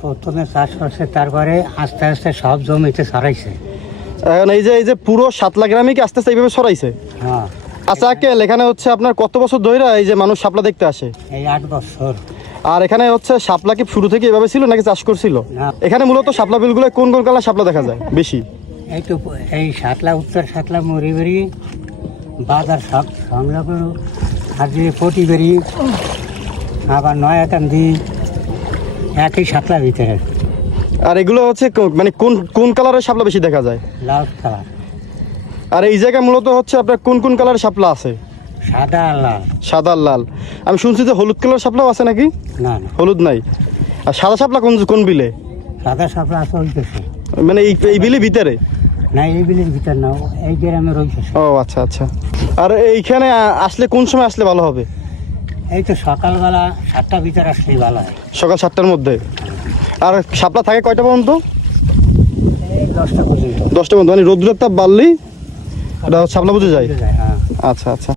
প্রথমে চাষ করছে তারপরে আস্তে আস্তে সব জমিতে সরাইছে এখন এই যে এই যে পুরো সাতলা গ্রামে কি আস্তে আস্তে এইভাবে সরাইছে হ্যাঁ। আচ্ছা আঙ্কেল এখানে হচ্ছে আপনার কত বছর ধরে এই যে মানুষ শাপলা দেখতে আসে? এই আট বছর। আর এখানে হচ্ছে শাপলা কি শুরু থেকে এভাবে ছিল নাকি চাষ করছিল? এখানে মূলত শাপলা বিলগুলো কোন কোন কালার শাপলা দেখা যায় বেশি? এই তো এই সাতলা উত্তর সাতলা মরিবেরি বাজার সব সংলগ্ন। আর যে পটিবেরি আবার নয়াকান্দি একই সাতলা ভিতরে। আর এগুলো হচ্ছে মানে কোন কোন কালারের শাপলা বেশি দেখা যায়? লাল কালার আর এই জায়গায় মূলত হচ্ছে আপনার কোন কোন কালারের শাপলা আছে? সাদা লাল। সাদা লাল। আমি শুনছি যে হলুদ কালার শাপলাও আছে নাকি? না না। হলুদ নাই। আর সাদা শাপলা কোন কোন বিলে? সাদা সাপলা আছে ওই পেশে। মানে এই এই বিলে ভিতরে? না এই বিলের ভিতর না এই গ্রামের ওই পেশে ও আচ্ছা আচ্ছা। আর এইখানে আসলে কোন সময় আসলে ভালো হবে? এই তো সকালবেলা সাতটা ভিতরে আসলেই ভালো হয়। সকাল সাতটার মধ্যে। আর শাপলা থাকে কয়টা পর্যন্ত? দশটা পর্যন্ত। দশটা পর্যন্ত মানে রোদ্রের তাপ বাড়লেই এটা শাপলা বুঝে যায় হ্যাঁ। আচ্ছা আচ্ছা।